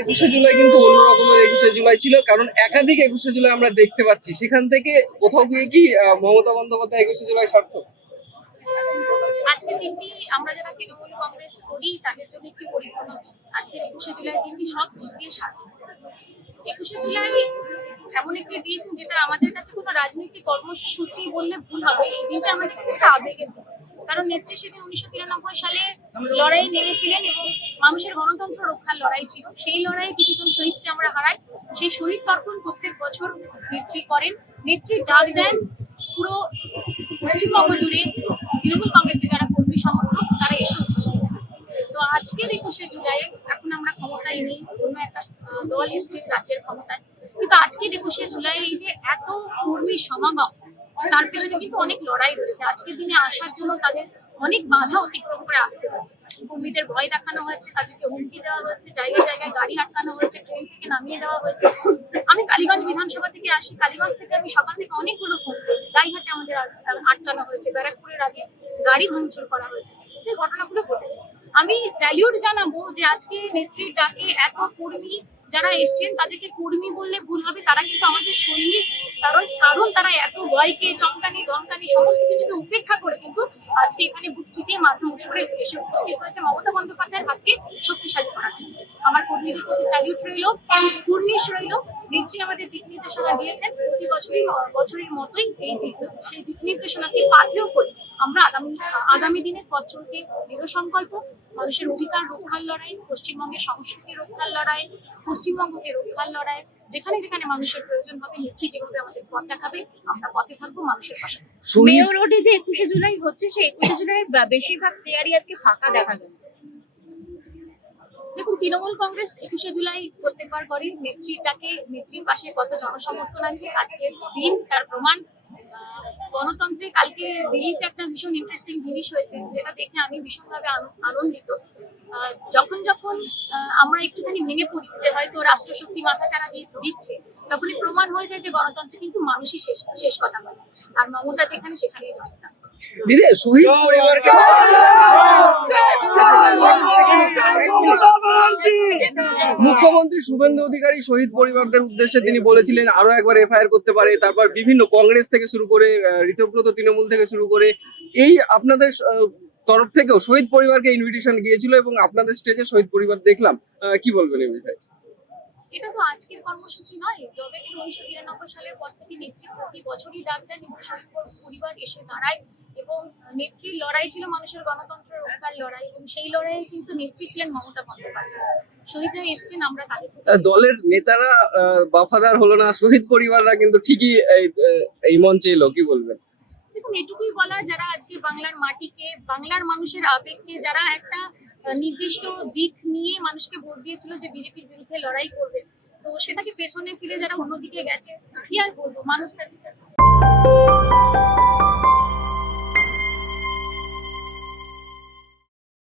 21শে জুলাই কিন্তু অন্য রকমের 21শে জুলাই ছিল, কারণ একাধিক 21শে জুলাই আমরা দেখতে পাচ্ছি। সেখান থেকে কোথাও গিয়ে কি মমতা বন্দ্যোপাধ্যায় 21শে জুলাই সার্থক? আজকের দিনটি আমরা যারা তৃণমূল কংগ্রেস করি তাদের জন্য একটি পরিপূর্ণ দিন। আজকের 21শে জুলাই দিনটি সব দিক দিয়ে সার্থক। 21শে জুলাই এমন একটি দিন যেটা আমাদের কাছে কোনো রাজনৈতিক কর্মসূচি বললে ভুল হবে। এই দিনটা আমাদের কাছে একটা আবেগের দিন, কারণ নেত্রী সেদিন 1993 সালে লড়াইয়ে নেমেছিলেন এবং মানুষের গণতন্ত্র রক্ষার লড়াই ছিল। সেই লড়াইয়ে কিছুজন শহীদকে আমরা হারাই। সেই শহীদ তর্পণ প্রত্যেক বছর নেত্রী করেন। নেত্রী ডাক দেন পুরো পশ্চিমবঙ্গ জুড়ে তৃণমূল কংগ্রেসের যারা কর্মী সমর্থক তারা এসে উপস্থিত হয়। তো আজকের 21শে জুলাই এখন আমরা ক্ষমতায় নেই, অন্য একটা দল এসছে রাজ্যের ক্ষমতায়, কিন্তু আজকের 21শে জুলাই এই যে এত কর্মী সমাগম, তার পেছনে কিন্তু অনেক লড়াই রয়েছে। আজকের দিনে আসার জন্য তাদের অনেক বাধা অতিক্রম করে আসতে হয়েছে। কর্মীদের ভয় দেখানো হয়েছে, তাদেরকে হুমকি দেওয়া হয়েছে, জায়গায় জায়গায় গাড়ি আটকানো হয়েছে, ট্রেন থেকে নামিয়ে দেওয়া হয়েছে। আমি কালীগঞ্জ বিধানসভা থেকে আসি, কালীগঞ্জ থেকে আমি সকাল থেকে অনেকগুলো ফোন পেয়েছি। গাইঘাটে আমাদের আটকানো হয়েছে, ব্যারাকপুরের আগে গাড়ি ভাঙচুর করা হয়েছে। এই ঘটনাগুলো ঘটেছে। আমি স্যালিউট জানাবো যে আজকে নেত্রীর ডাকে এত কর্মী যারা এসছেন, তাদেরকে কর্মী বললে ভুল হবে, তারা কিন্তু আমাদের সৈনিক। কারণ তারা এত ভয়কে, চমকানি, দমকানি সমস্ত কিছুকে উপেক্ষা করে কিন্তু আজকে এখানে বুক চিতিয়ে মাথা উঁচু করে এসে উপস্থিত হয়েছে মমতা বন্দ্যোপাধ্যায়ের হাতকে শক্তিশালী করার জন্য। আমার কর্মীদের প্রতি স্যালিউট রইল, কুর্নিশ রইল। নেত্রী আমাদের দিক নির্দেশনা দিয়েছেন, প্রতি বছরের মতোই সেই দিক নির্দেশনাকে পাথেয় করে আমরা আগামী দিনের পথ চলতে দৃঢ় সংকল্প। মানুষের অধিকার রক্ষার লড়াই, পশ্চিমবঙ্গের সংস্কৃতি রক্ষার লড়াই, পশ্চিমবঙ্গকে রক্ষার লড়াই, যেখানে যেখানে মানুষের প্রয়োজন হবে নেত্রী যেভাবে আমাদের পথ দেখাবে আমরা পথে থাকবো মানুষের পাশে। মেয়র রোডে যে 21শে জুলাই হচ্ছে, সেই 21শে জুলাই বেশিরভাগ চেয়ারই আজকে ফাঁকা দেখা গেল। দেখুন, তৃণমূল কংগ্রেস 21শে জুলাই প্রত্যেকবার করে। নেত্রীর পাশে কত জনসমর্থন আছে আজকের দিন তার প্রমাণ। গণতন্ত্রে কালকে দিল্লিতে একটা ভীষণ ইন্টারেস্টিং জিনিস হয়েছে, যেটা দেখে আমি ভীষণভাবে আনন্দিত। যখন আমরা একটুখানি ভেঙে পড়ি যে হয়তো রাষ্ট্রশক্তি মাথাচাড়া দিচ্ছে, তখনই প্রমাণ হয়ে যায় যে গণতন্ত্রে কিন্তু মানুষই শেষ কথা বলে, আর মমতা যেখানে সেখানেই জনতা। দিদি, শহীদ পরিবারকে মুখ্যমন্ত্রী শুভেন্দু অধিকারী শহীদ পরিবারদের উদ্দেশ্যে তিনি বলেছিলেন আরো একবার এফআইআর করতে পারে। তারপর বিভিন্ন কংগ্রেস থেকে শুরু করে ঋতব্রত তৃণমূল থেকে শুরু করে এই আপনাদের তরফ থেকেও শহীদ পরিবারকে ইনভিটেশন গিয়েছিল এবং আপনাদের স্টেজে শহীদ পরিবার দেখলাম। কি বলবেন এই বিষয়ে? এটা তো আজকের কর্মসূচি নয়। যবে থেকে 1993 সালের পর থেকে নেত্রী প্রতি বছরই ডাক দেন এবং শহীদ পরিবার এসে দাঁড়ায়, এবং নেত্রীর লড়াই ছিল মানুষের গণতন্ত্র রক্ষার লড়াই, এবং সেই লড়াইয়ে কিন্তু নেত্রী ছিলেন মমতা বন্দ্যোপাধ্যায়। শহীদরা এসছেন, আমরা তাদের দলের নেতারা বফাদার হলো না, শহীদ পরিবাররা কিন্তু ঠিকই এই মঞ্চে এলো। কি বলবেন? দেখুন, এটুকুই বলা, যারা আজকে বাংলার মাটিকে, বাংলার মানুষের আবেগকে, যারা একটা নির্দিষ্ট দিক নিয়ে মানুষকে ভোট দিয়েছিল যে বিজেপির বিরুদ্ধে লড়াই করবে, তো সেটাকে পেছনে ফিরে যারা অন্যদিকে গেছে, কি আর বলবো, মানুষ তার বিচার।